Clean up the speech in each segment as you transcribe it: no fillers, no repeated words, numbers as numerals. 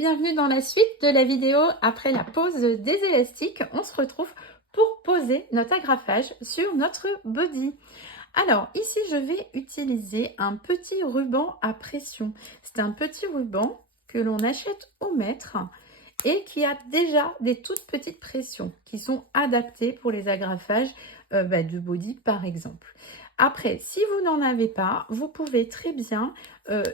bienvenue dans la suite de la vidéo. Après la pose des élastiques, on se retrouve pour poser notre agrafage sur notre body. Alors ici, je vais utiliser un petit ruban à pression. C'est un petit ruban que l'on achète au mètre et qui a déjà des toutes petites pressions qui sont adaptées pour les agrafages de body par exemple. Après, si vous n'en avez pas, vous pouvez très bien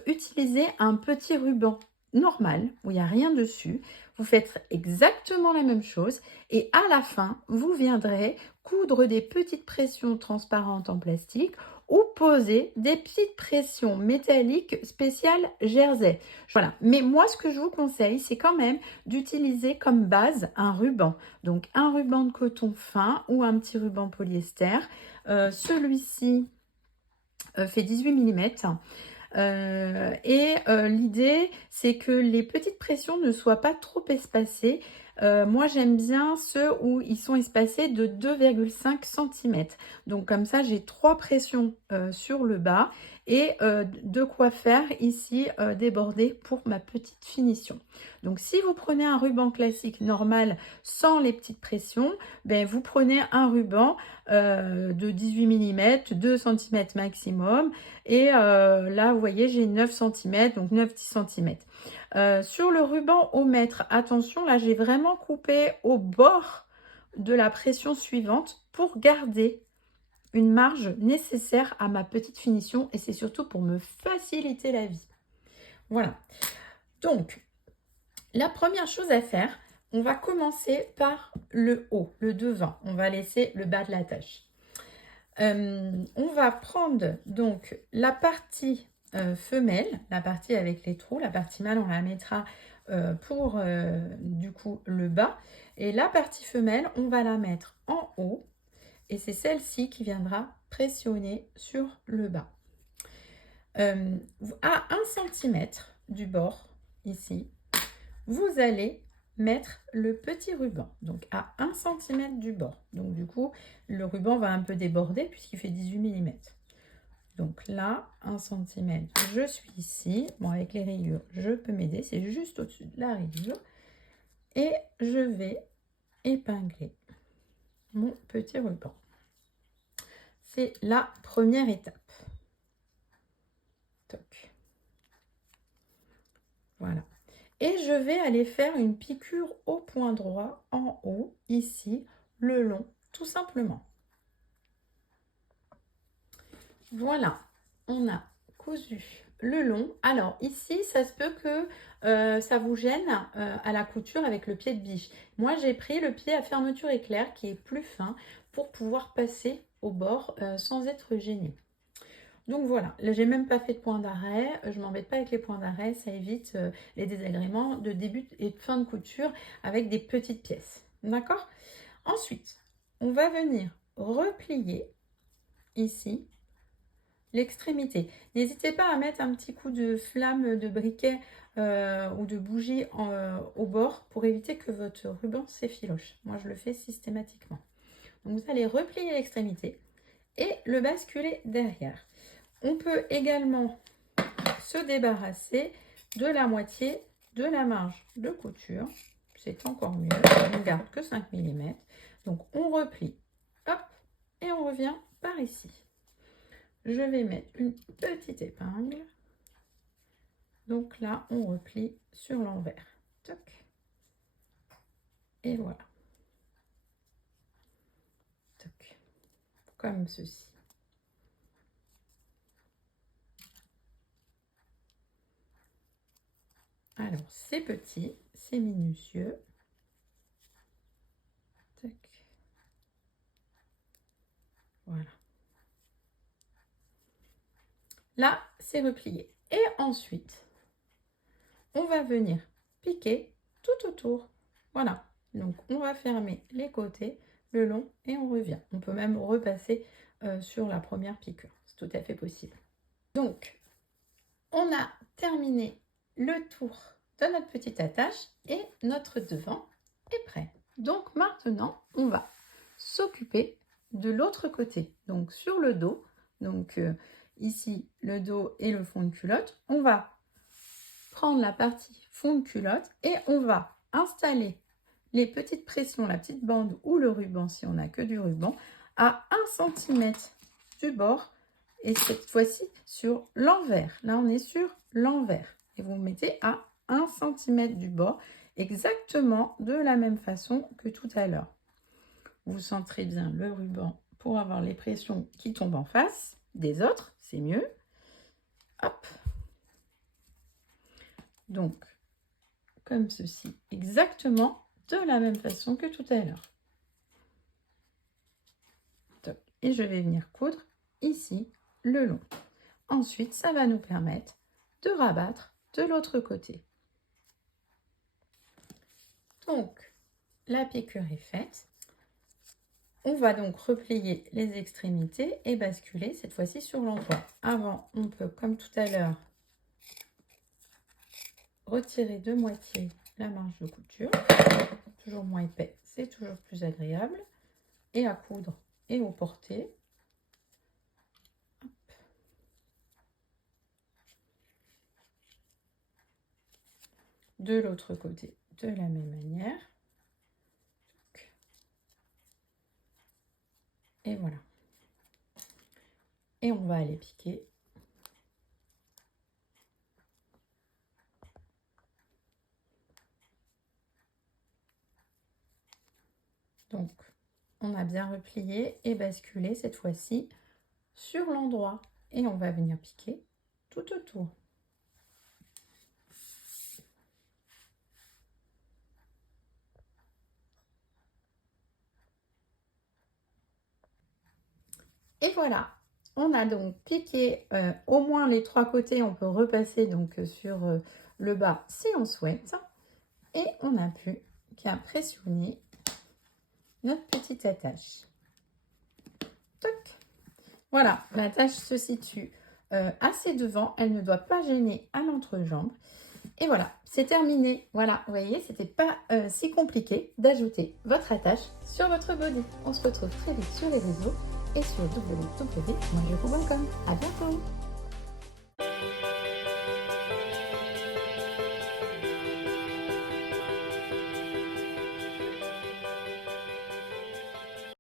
utiliser un petit ruban normal où il n'y a rien dessus. Vous faites exactement la même chose et à la fin, vous viendrez coudre des petites pressions transparentes en plastique ou poser des petites pressions métalliques spéciales jersey. Voilà. Mais moi, ce que je vous conseille, c'est quand même d'utiliser comme base un ruban. Donc, un ruban de coton fin ou un petit ruban polyester. Celui-ci fait 18 mm. L'idée, c'est que les petites pressions ne soient pas trop espacées. Moi, j'aime bien ceux où ils sont espacés de 2,5 cm. Donc, comme ça, j'ai 3 pressions sur le bas et de quoi faire ici déborder pour ma petite finition. Donc, si vous prenez un ruban classique normal sans les petites pressions, ben, vous prenez un ruban de 18 mm, 2 cm maximum. Et là, vous voyez, j'ai 9 cm, donc 9-10 cm. Sur le ruban au mètre, attention, là, j'ai vraiment coupé au bord de la pression suivante pour garder une marge nécessaire à ma petite finition. Et c'est surtout pour me faciliter la vie. Voilà. Donc, la première chose à faire, on va commencer par le haut, le devant. On va laisser le bas de la tâche. On va prendre donc la partie femelle, la partie avec les trous, la partie mâle on la mettra pour du coup le bas, et la partie femelle on va la mettre en haut et c'est celle-ci qui viendra pressionner sur le bas. À 1 cm du bord ici, vous allez mettre le petit ruban, donc à 1 cm du bord. Donc du coup, le ruban va un peu déborder puisqu'il fait 18 mm. Donc là, 1 cm, je suis ici. Bon, avec les rayures, je peux m'aider. C'est juste au-dessus de la rayure. Et je vais épingler mon petit ruban. C'est la première étape. Toc. Voilà. Et je vais aller faire une piqûre au point droit en haut, ici, le long, tout simplement. Voilà, on a cousu le long. Alors ici, ça se peut que ça vous gêne à la couture avec le pied de biche. Moi, j'ai pris le pied à fermeture éclair qui est plus fin pour pouvoir passer au bord sans être gêné. Donc voilà, là j'ai même pas fait de point d'arrêt, je m'embête pas avec les points d'arrêt, ça évite les désagréments de début et de fin de couture avec des petites pièces. D'accord? Ensuite, on va venir replier ici l'extrémité. N'hésitez pas à mettre un petit coup de flamme de briquet ou de bougie au bord pour éviter que votre ruban s'effiloche. Moi, je le fais systématiquement. Donc, vous allez replier l'extrémité et le basculer derrière. On peut également se débarrasser de la moitié de la marge de couture. C'est encore mieux. On ne garde que 5 mm. Donc, on replie. Hop, et on revient par ici. Je vais mettre une petite épingle. Donc là, on replie sur l'envers. Toc. Et voilà. Toc. Comme ceci. Alors, c'est petit, c'est minutieux. Toc. Voilà. Là, c'est replié. Et ensuite, on va venir piquer tout autour. Voilà. Donc, on va fermer les côtés, le long, et on revient. On peut même repasser sur la première piqûre. C'est tout à fait possible. Donc, on a terminé le tour de notre petite attache et notre devant est prêt. Donc, maintenant, on va s'occuper de l'autre côté. Donc, sur le dos, donc ici, le dos et le fond de culotte, on va prendre la partie fond de culotte et on va installer les petites pressions, la petite bande ou le ruban, si on n'a que du ruban, à 1 cm du bord. Et cette fois-ci sur l'envers. Là, on est sur l'envers. Et vous mettez à 1 cm du bord, exactement de la même façon que tout à l'heure. Vous centrez bien le ruban pour avoir les pressions qui tombent en face des autres, c'est mieux. Hop. Donc, comme ceci, exactement de la même façon que tout à l'heure. Et je vais venir coudre ici le long. Ensuite, ça va nous permettre de rabattre de l'autre côté. Donc, la piqûre est faite. On va donc replier les extrémités et basculer cette fois-ci sur l'endroit. Avant, on peut, comme tout à l'heure, retirer de moitié la marge de couture. Toujours moins épais, c'est toujours plus agréable. Et à coudre et au porter. De l'autre côté, de la même manière. Et voilà. Et on va aller piquer. Donc, on a bien replié et basculé cette fois-ci sur l'endroit. Et on va venir piquer tout autour. Et voilà, on a donc piqué au moins les 3 côtés. On peut repasser donc sur le bas si on souhaite. Et on a pu bien pressionner notre petite attache. Toc. Voilà, l'attache se situe assez devant. Elle ne doit pas gêner à l'entrejambe. Et voilà, c'est terminé. Voilà, vous voyez, c'était pas si compliqué d'ajouter votre attache sur votre body. On se retrouve très vite sur les réseaux et sur www.moijecoup.com. À bientôt!